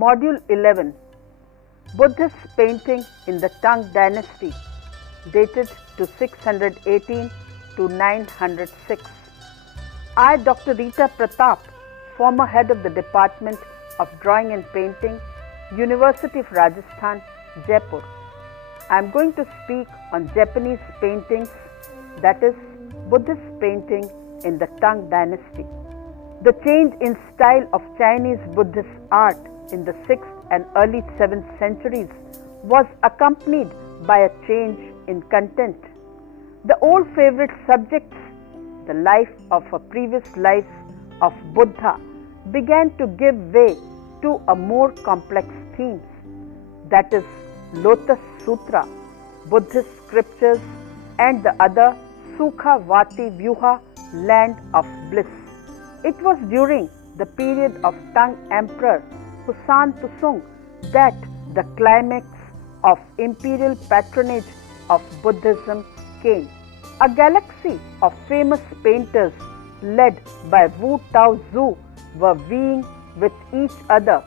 Module 11 Buddhist Painting in the Tang Dynasty, dated to 618 to 906. I, Dr. Rita Pratap, former head of the Department of Drawing and Painting, University of Rajasthan, Jaipur. I am going to speak on Japanese paintings, that is, Buddhist painting in the Tang Dynasty. The change in style of Chinese Buddhist art in the 6th and early 7th centuries was accompanied by a change in content. The old favorite subjects, the life of a previous life of Buddha, began to give way to a more complex themes, that is, Lotus Sutra, Buddhist scriptures, and the other Sukha Vati Vyuha, land of bliss. It was during the period of Tang Emperor Husan Tusung that the climax of imperial patronage of Buddhism came. A galaxy of famous painters led by Wu Tao Zu were vying with each other,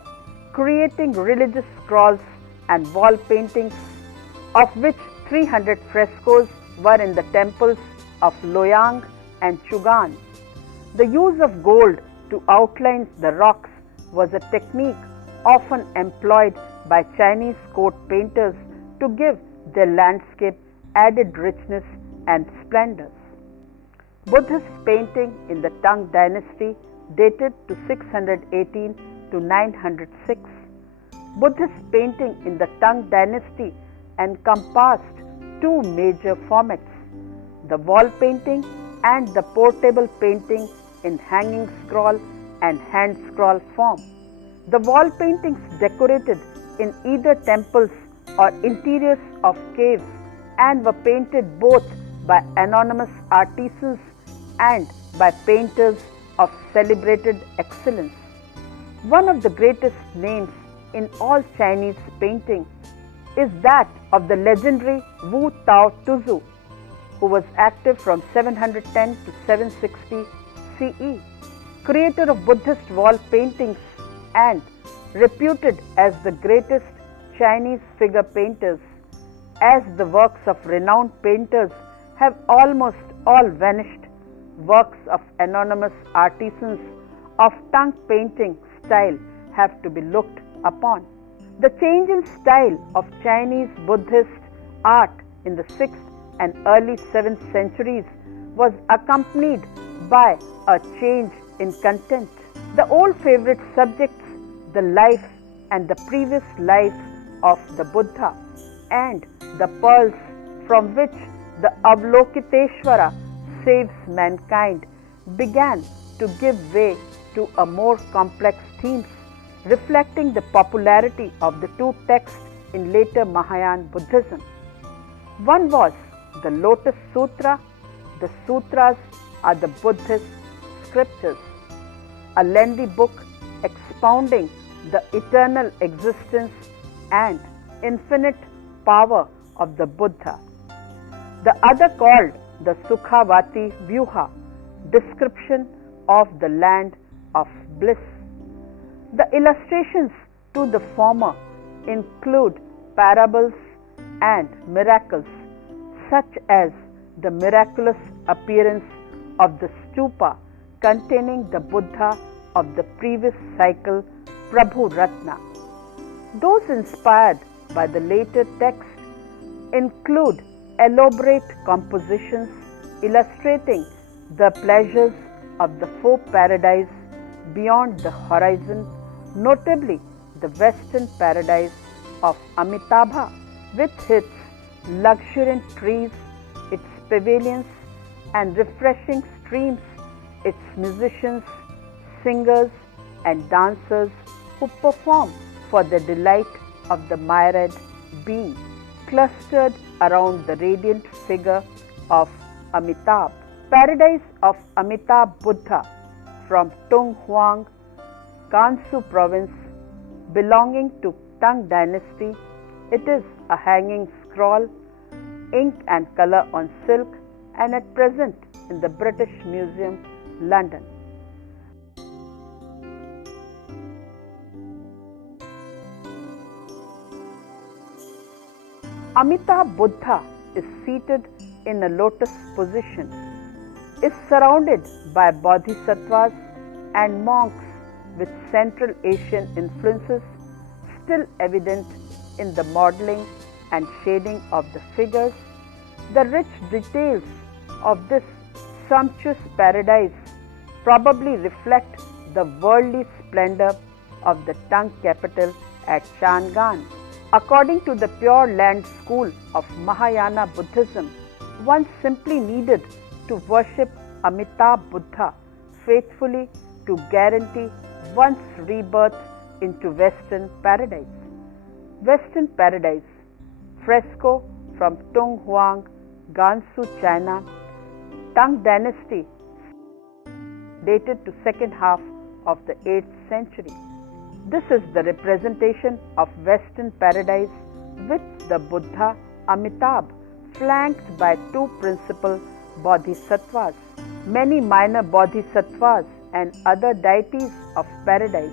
creating religious scrolls and wall paintings, of which 300 frescoes were in the temples of Loyang and Chugan. The use of gold to outline the rocks was a technique often employed by Chinese court painters to give their landscape added richness and splendor. Buddhist painting in the Tang Dynasty, dated to 618 to 906. Buddhist painting in the Tang Dynasty encompassed two major formats, the wall painting and the portable painting in hanging scroll and hand scroll form. The wall paintings decorated in either temples or interiors of caves and were painted both by anonymous artisans and by painters of celebrated excellence. One of the greatest names in all Chinese painting is that of the legendary Wu Tao Tuzu, who was active from 710 to 760 CE, creator of Buddhist wall paintings and reputed as the greatest Chinese figure painters, as the works of renowned painters have almost all vanished. Works of anonymous artisans of Tang painting style have to be looked upon. The change in style of Chinese Buddhist art in the 6th and early 7th centuries was accompanied by a change in content. The old favorite subjects, the life and the previous life of the Buddha, and the pearls from which the Avalokiteshvara saves mankind, began to give way to a more complex themes, reflecting the popularity of the two texts in later Mahayana Buddhism. One was the Lotus Sutra. The sutras are the Buddhist scriptures, a lengthy book expounding the eternal existence and infinite power of the Buddha. The other called the Sukhavati Vyuha, description of the land of bliss. The illustrations to the former include parables and miracles, such as the miraculous appearance of the stupa containing the Buddha of the previous cycle, Prabhu Ratna. Those inspired by the later text include elaborate compositions illustrating the pleasures of the four paradise beyond the horizon, notably the western paradise of Amitabha, with its luxuriant trees, its pavilions and refreshing streams, its musicians, singers and dancers who perform for the delight of the myriad being, clustered around the radiant figure of Amitabh. Paradise of Amitabh Buddha from Tung Huang, Gansu province, belonging to Tang Dynasty. It is a hanging scroll, ink and color on silk, and at present in the British Museum, London. Amitabh Buddha is seated in a lotus position, is surrounded by bodhisattvas and monks with Central Asian influences still evident in the modeling and shading of the figures. The rich details of this sumptuous paradise probably reflect the worldly splendor of the Tang capital at Changan. According to the Pure Land school of Mahayana Buddhism, one simply needed to worship Amitabh Buddha faithfully to guarantee one's rebirth into Western paradise. Western paradise, fresco from Tung Huang, Gansu, China, Tang Dynasty, dated to second half of the 8th century. This is the representation of Western paradise with the Buddha Amitabh flanked by two principal bodhisattvas, many minor bodhisattvas and other deities of paradise.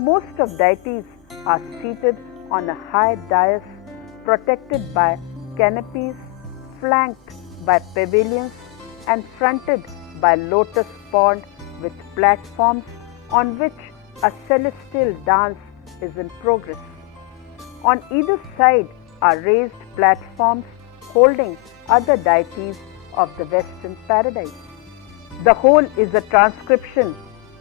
Most of deities are seated on a high dais protected by canopies, flanked by pavilions and fronted by lotus pond with platforms on which a celestial dance is in progress. On either side are raised platforms holding other deities of the Western paradise. The whole is a transcription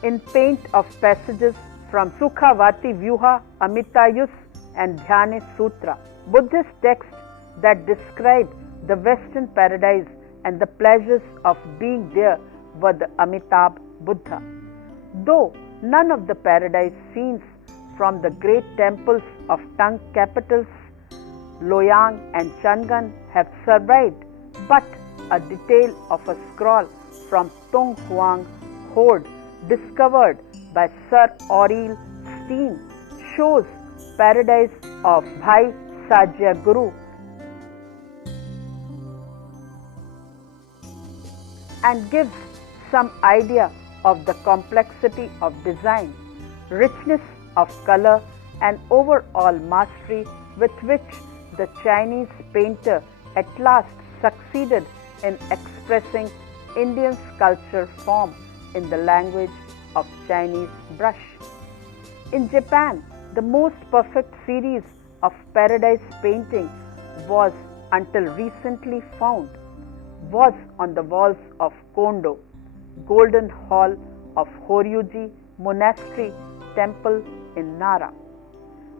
in paint of passages from Sukhavati Vyuha, Amitayus and Dhyane Sutra, Buddhist texts that describe the Western paradise and the pleasures of being there were the Amitabh Buddha. Though none of the paradise scenes from the great temples of Tang capitals, Loyang and Changan have survived, but a detail of a scroll from Tung Huang hoard discovered by Sir Aurel Steen shows paradise of Bhai Sajya Guru and gives some idea of the complexity of design, richness of color and overall mastery with which the Chinese painter at last succeeded in expressing Indian sculpture form in the language of Chinese brush. In Japan, the most perfect series of paradise painting was until recently found was on the walls of Kondo, Golden Hall of Horyuji Monastery Temple in Nara.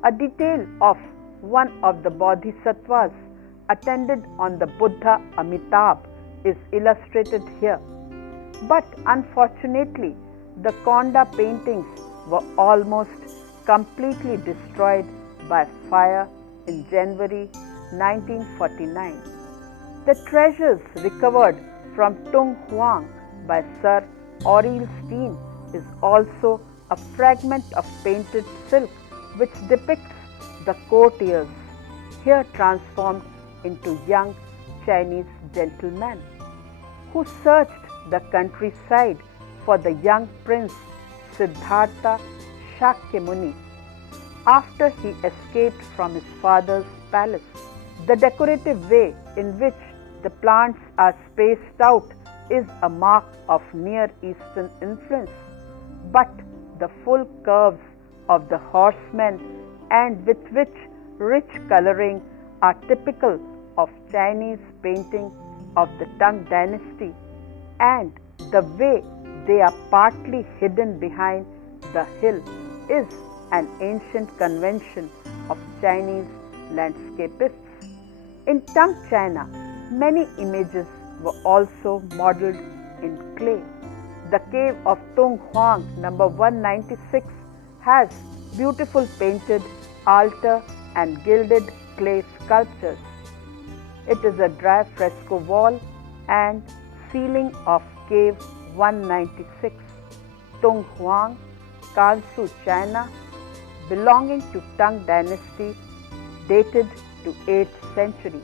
A detail of one of the bodhisattvas attended on the Buddha Amitabh is illustrated here. But unfortunately, the Konda paintings were almost completely destroyed by fire in January 1949. The treasures recovered from Tung Huang by Sir Aurel Steen is also a fragment of painted silk which depicts the courtiers, here transformed into young Chinese gentlemen, who searched the countryside for the young prince Siddhartha Shakyamuni after he escaped from his father's palace. The decorative way in which the plants are spaced out is a mark of Near Eastern influence, but the full curves of the horsemen and with which rich coloring are typical of Chinese painting of the Tang Dynasty, and the way they are partly hidden behind the hill is an ancient convention of Chinese landscapists. In Tang China, many images were also modeled in clay. The cave of Tung Huang number 196 has beautiful painted altar and gilded clay sculptures. It is a dry fresco wall and ceiling of cave 196, Tung Huang, Gansu, China, belonging to Tang Dynasty, dated to 8th century.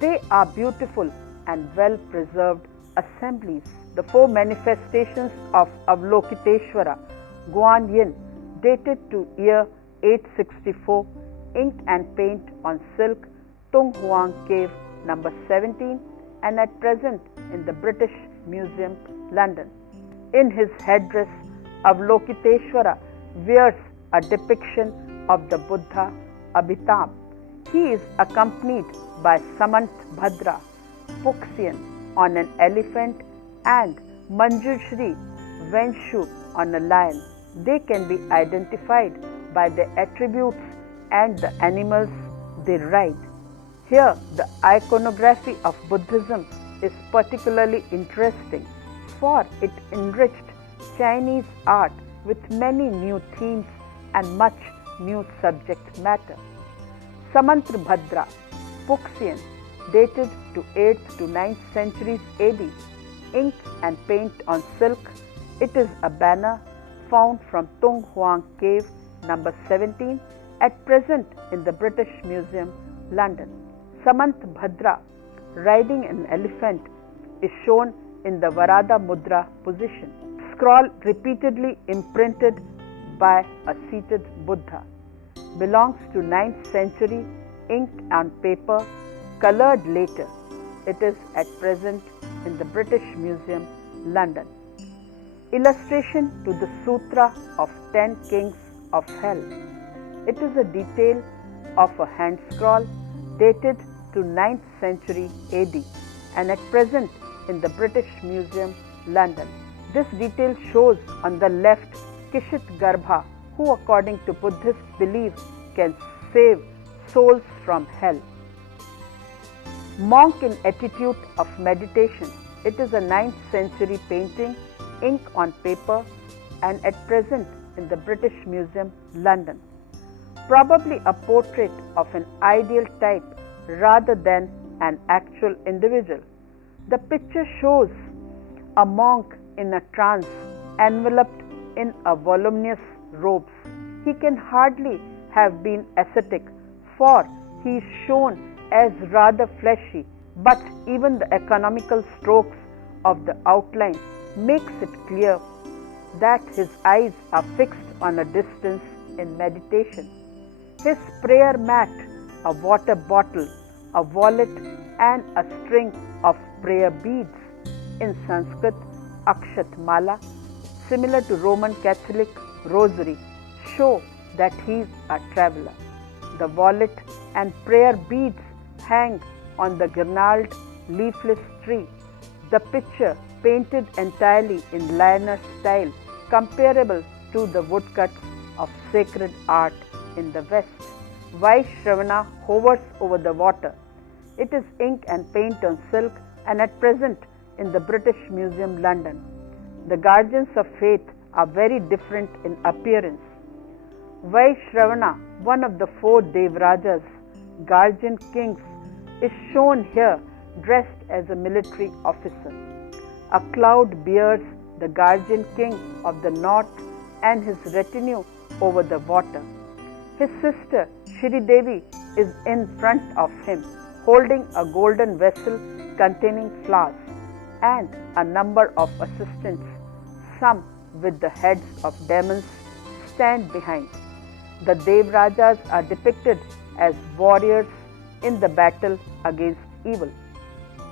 They are beautiful and well-preserved assemblies. The four manifestations of Avalokiteshvara, Guan Yin, dated to year 864, ink and paint on silk Tung Huang Cave number 17 and at present in the British Museum, London. In his headdress, Avalokiteshvara wears a depiction of the Buddha Amitabh. He is accompanied by Samant Bhadra, Puxian on an elephant and Manjushri Venshu on a lion. They can be identified by their attributes and the animals they ride. Here, the iconography of Buddhism is particularly interesting, for it enriched Chinese art with many new themes and much new subject matter. Samantra Bhadra, Puxian, dated to 8th to 9th centuries AD, ink and paint on silk. It is a banner found from Tung Huang Cave number 17 at present in the British Museum, London. Samant Bhadra riding an elephant is shown in the Varada Mudra position. Scroll repeatedly imprinted by a seated Buddha. Belongs to 9th century, ink and paper, colored later. It is at present in the British Museum, London. Illustration to the Sutra of 10 Kings of Hell. It is a detail of a hand scroll dated to 9th century AD and at present in the British Museum, London. This detail shows on the left Kshit Garbha, who according to Buddhist belief can save souls from hell. Monk in attitude of meditation. It is a 9th century painting, ink on paper and at present in the British Museum, London. Probably a portrait of an ideal type rather than an actual individual. The picture shows a monk in a trance enveloped in a voluminous robes. He can hardly have been ascetic, for he is shown as rather fleshy, but even the economical strokes of the outline makes it clear that his eyes are fixed on a distance in meditation. His prayer mat, a water bottle, a wallet and a string of prayer beads, in Sanskrit Akshat Mala, similar to Roman Catholic rosary, show that he is a traveler. The wallet and prayer beads hang on the gnarled leafless tree. The picture, painted entirely in liner style, comparable to the woodcuts of sacred art in the West. Vaishravana hovers over the water. It is ink and paint on silk and at present in the British Museum, London. The guardians of faith are very different in appearance. Vaishravana, one of the 4 Devrajas, guardian kings, is shown here dressed as a military officer. A cloud bears the guardian king of the north and his retinue over the water. His sister Shri Devi is in front of him, holding a golden vessel containing flowers, and a number of assistants, some with the heads of demons, stand behind. The Devrajas are depicted as warriors in the battle against evil.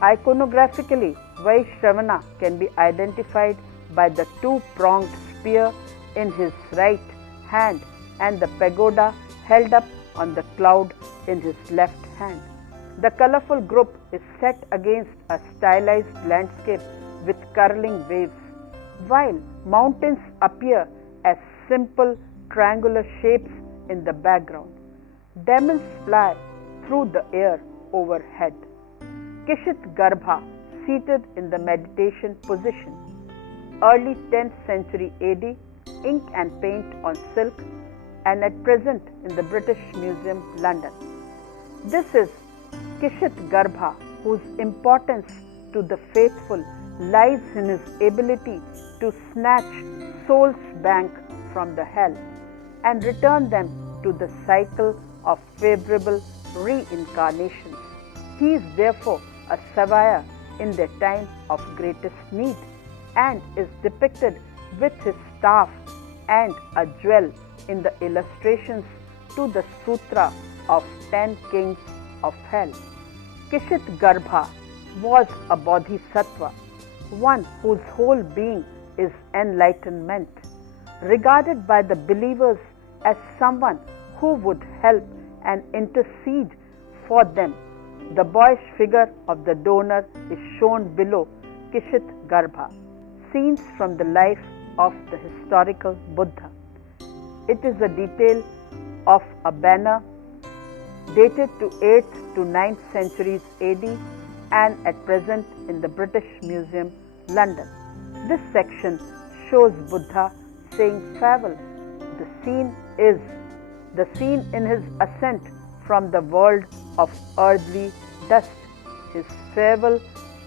Iconographically, Vaishravana can be identified by the 2-pronged spear in his right hand and the pagoda held up on the cloud in his left hand. The colorful group is set against a stylized landscape with curling waves, while mountains appear as simple triangular shapes in the background. Demons fly through the air overhead. Kshit Garbha, seated in the meditation position. Early 10th century AD, ink and paint on silk and at present in the British Museum, London. This is Kshit Garbha, whose importance to the faithful lies in his ability to snatch souls back from the hell and return them to the cycle of favorable reincarnations. He is therefore a savior in their time of greatest need and is depicted with his staff and a jewel in the illustrations to the Sutra of 10 Kings of hell. Kishit Garbha was a bodhisattva, one whose whole being is enlightenment, regarded by the believers as someone who would help and intercede for them. The boyish figure of the donor is shown below Kishit Garbha. Scenes from the life of the historical Buddha. It is a detail of a banner dated to 8th to 9th centuries AD and at present in the British Museum, London. This section shows Buddha saying farewell. The scene in his ascent from the world of earthly dust, his farewell,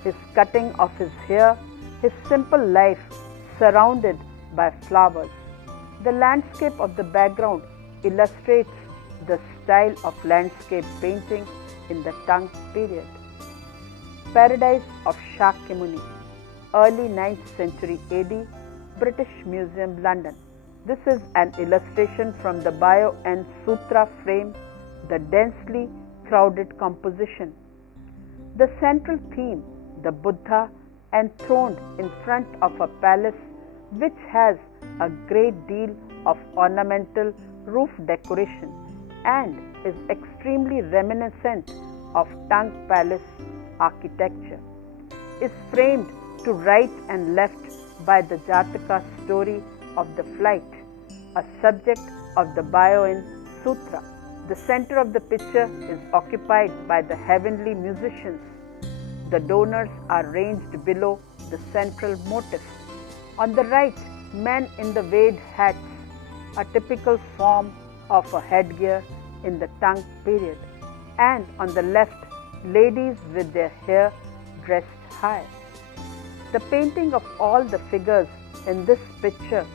his cutting of his hair, his simple life surrounded by flowers. The landscape of the background illustrates the style of landscape painting in the Tang period. Paradise of Shakyamuni, early 9th century AD, British Museum, London. This is an illustration from the Bio and Sutra frame, the densely crowded composition. The central theme, the Buddha enthroned in front of a palace which has a great deal of ornamental roof decoration and is extremely reminiscent of Tang palace architecture, is framed to right and left by the Jataka story of the flight, a subject of the Bio Sutra. The center of the picture is occupied by the heavenly musicians. The donors are ranged below the central motif. On the right, men in the wade hats, a typical form of a headgear in the Tang period, and on the left, ladies with their hair dressed high. The painting of all the figures in this picture,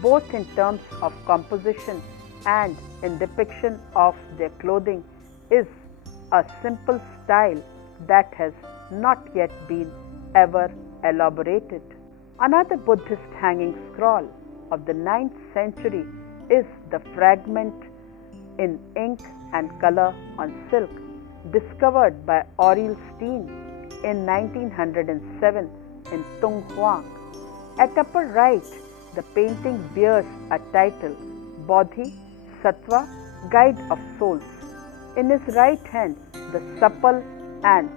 both in terms of composition and in depiction of their clothing, is a simple style that has not yet been ever elaborated. Another Buddhist hanging scroll of the 9th century is the fragment in ink and color on silk, discovered by Aurel Steen in 1907 in Tung Huang. At upper right, the painting bears a title, Bodhi Sattva, Guide of Souls. In his right hand, the supple and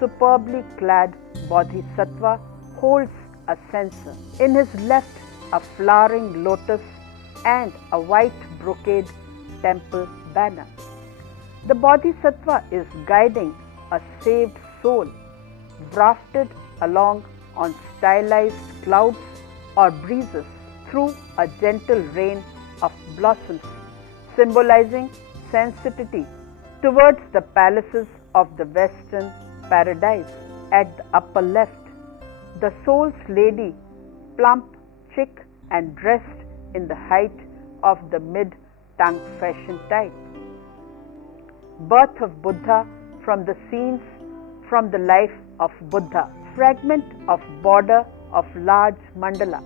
superbly clad Bodhisattva holds a censer. In his left, a flowering lotus and a white brocade temple banner. The Bodhisattva is guiding a saved soul, wafted along on stylized clouds or breezes through a gentle rain of blossoms, symbolizing sensitivity towards the palaces of the Western paradise. At the upper left, the soul's lady, plump, chic, and dressed in the height of the mid-Tang fashion type. Birth of Buddha from the scenes from the life of Buddha. Fragment of border of large mandala,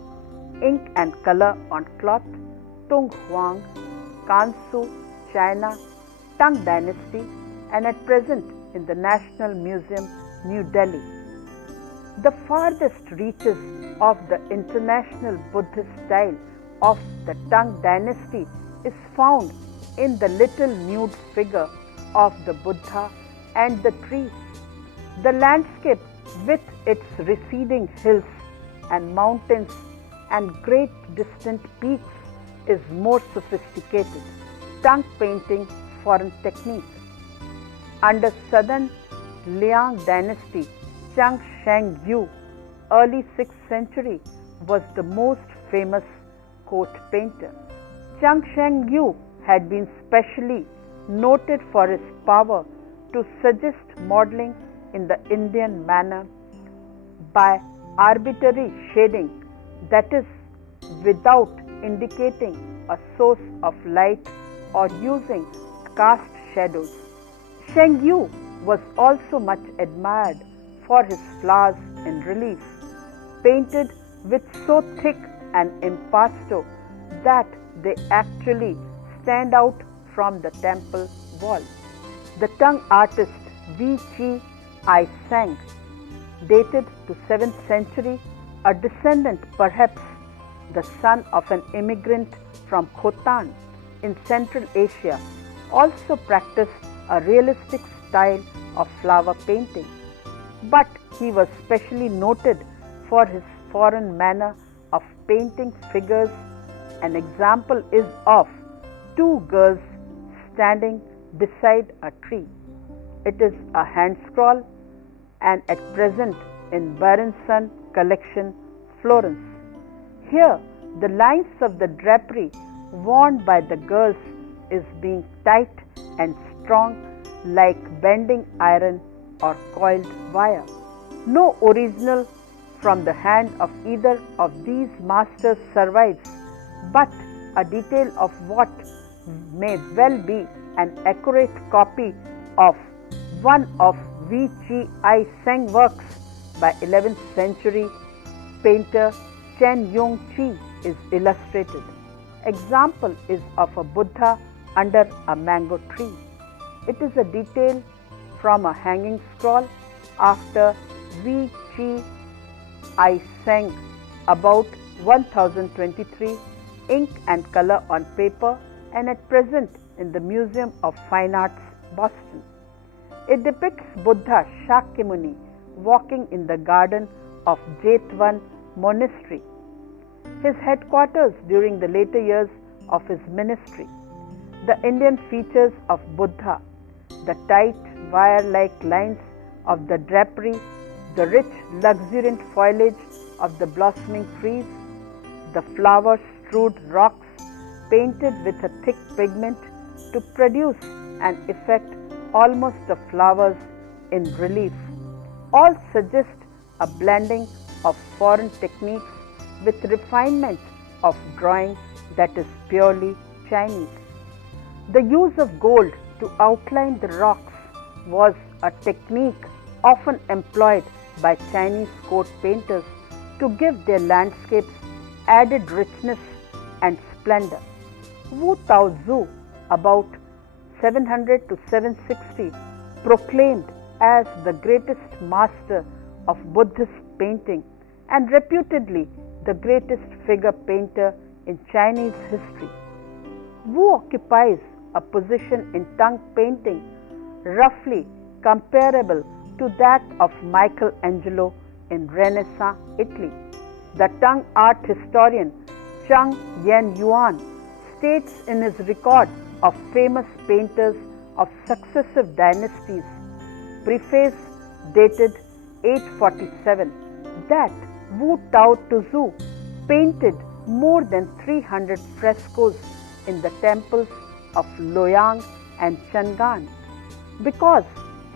ink and color on cloth, Tung Huang, Kansu, China, Tang Dynasty, and at present in the National Museum, New Delhi. The farthest reaches of the international Buddhist style of the Tang Dynasty is found in the little nude figure of the Buddha and the trees. The landscape with its receding hills and mountains and great distant peaks is more sophisticated. Tang painting foreign technique. Under Southern Liang Dynasty, Chang Sheng Yu, early 6th century, was the most famous court painter. Chang Sheng Yu had been specially noted for his power to suggest modeling in the Indian manner by arbitrary shading, that is, without indicating a source of light or using cast shadows. Sheng Yu was also much admired for his flowers in relief, painted with so thick an impasto that they actually stand out from the temple wall. The Tang artist Chi Sang, dated to 7th century, a descendant perhaps the son of an immigrant from Khotan in Central Asia, also practiced a realistic style of flower painting. But he was specially noted for his foreign manner of painting figures. An example is of two girls standing beside a tree. It is a hand scroll and at present in Berenson collection, Florence. Here, the lines of the drapery worn by the girls is being tight and strong like bending iron or coiled wire. No original from the hand of either of these masters survives, but a detail of what may well be an accurate copy of one of Chi Sang works by 11th century painter Chen Yung Chi is illustrated. Example is of a Buddha under a mango tree. It is a detail from a hanging scroll after Chi Sang about 1023, ink and color on paper, and at present in the Museum of Fine Arts, Boston. It depicts Buddha Shakyamuni walking in the garden of Jetwan Monastery, his headquarters during the later years of his ministry. The Indian features of Buddha, the tight wire-like lines of the drapery, the rich luxuriant foliage of the blossoming trees, the flower-strewed rocks painted with a thick pigment to produce an effect almost of flowers in relief, all suggest a blending of foreign techniques with refinement of drawing that is purely Chinese. The use of gold to outline the rocks was a technique often employed by Chinese court painters to give their landscapes added richness and splendor. Wu Taozu, about 700 to 760, proclaimed as the greatest master of Buddhist painting and reputedly the greatest figure painter in Chinese history. Wu occupies a position in Tang painting roughly comparable to that of Michelangelo in Renaissance Italy. The Tang art historian Zhang Yuan states in his record of famous painters of successive dynasties, preface dated 847, that Wu Taozu painted more than 300 frescoes in the temples of Loyang and Chang'an. Because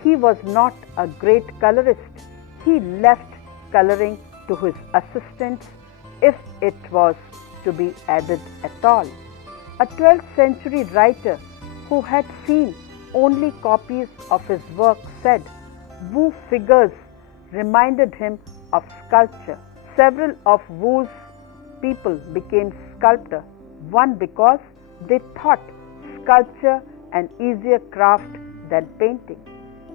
he was not a great colorist, he left coloring to his assistants if it was to be added at all. A 12th century writer who had seen only copies of his work said Wu figures reminded him of sculpture. Several of Wu's people became sculptors, one because they thought sculpture an easier craft than painting.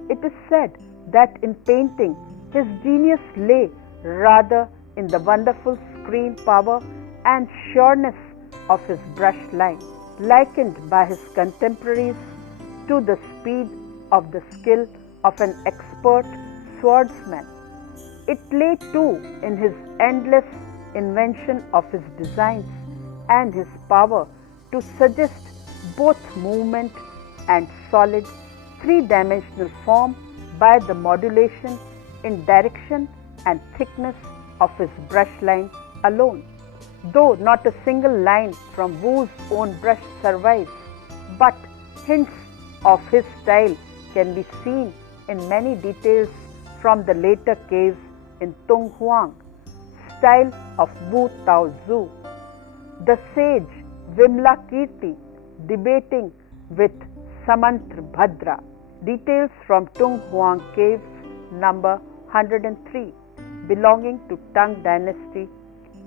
It is said that in painting his genius lay rather in the wonderful screen power and sureness of his brush line, likened by his contemporaries to the speed of the skill of an expert swordsman. It lay too in his endless invention of his designs and his power to suggest both movement and solid three-dimensional form by the modulation in direction and thickness of his brush line alone. Though not a single line from Wu's own brush survives, but hints of his style can be seen in many details from the later caves in Tunghuang, style of Wu Taozu. The sage Vimlakirti debating with Samantra Bhadra. Details from Tunghuang Caves number 103 belonging to Tang Dynasty,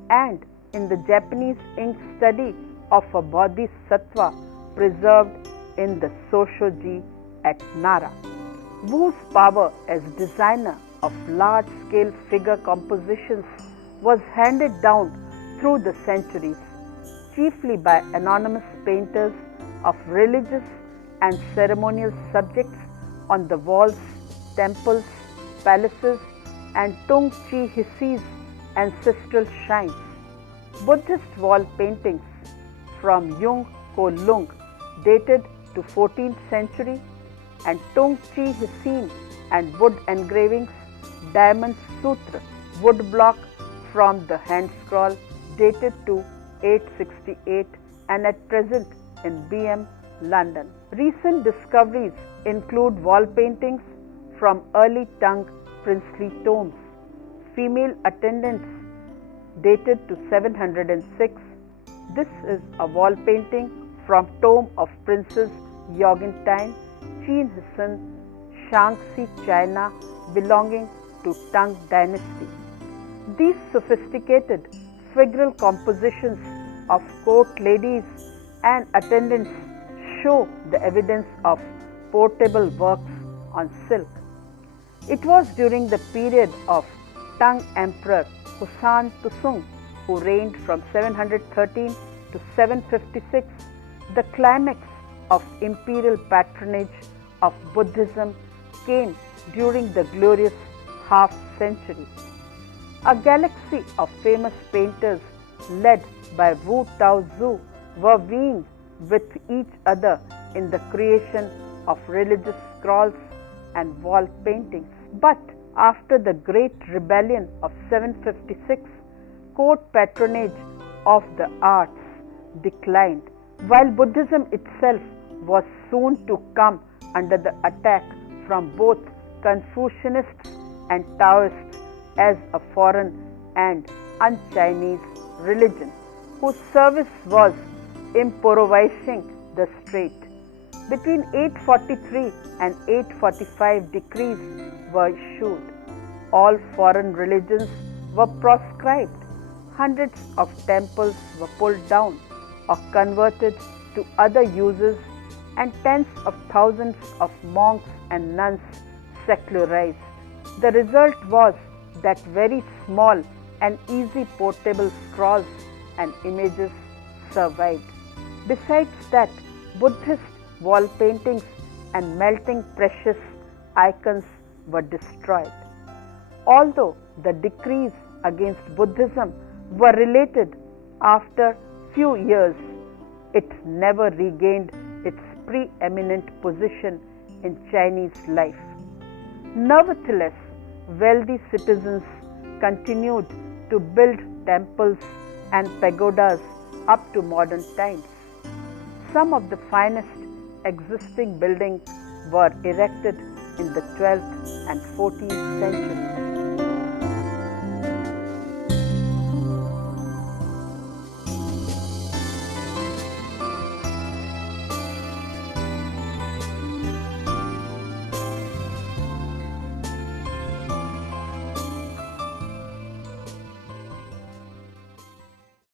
and in the Japanese ink study of a Bodhisattva preserved in the Soshoji at Nara. Wu's power as designer of large-scale figure compositions was handed down through the centuries, chiefly by anonymous painters of religious and ceremonial subjects on the walls, temples, palaces, and Tung Chi Hsi's ancestral shrines. Buddhist wall paintings from Yung Ko Lung dated to 14th century, and Tung Chi Hsin and wood engravings Diamond Sutra woodblock from the hand scroll dated to 868 and at present in BM, London. Recent discoveries include wall paintings from early Tang princely tombs, female attendants dated to 706. This is a wall painting from tomb of Princess Yogintine, Qin Hisan, Shaanxi, China, belonging to Tang Dynasty. These sophisticated figural compositions of court ladies and attendants show the evidence of portable works on silk. It was during the period of Tang Emperor Husan Tusung, who reigned from 713 to 756, the climax of imperial patronage of Buddhism came during the glorious half-century. A galaxy of famous painters led by Wu Taozu were vying with each other in the creation of religious scrolls and wall paintings. But after the Great Rebellion of 756, court patronage of the arts declined, while Buddhism itself was soon to come under the attack from both Confucianists and Taoists as a foreign and un-Chinese religion, whose service was impoverishing the state. Between 843 and 845 decrees were issued. All foreign religions were proscribed. Hundreds of temples were pulled down or converted to other uses, and tens of thousands of monks and nuns secularized. The result was that very small and easy portable scrolls and images survived. Besides that, Buddhist wall paintings and melting precious icons were destroyed. Although the decrees against Buddhism were related after few years, it never regained its preeminent position in Chinese life. Nevertheless, wealthy citizens continued to build temples and pagodas up to modern times. Some of the finest existing buildings were erected in the 12th and 14th centuries.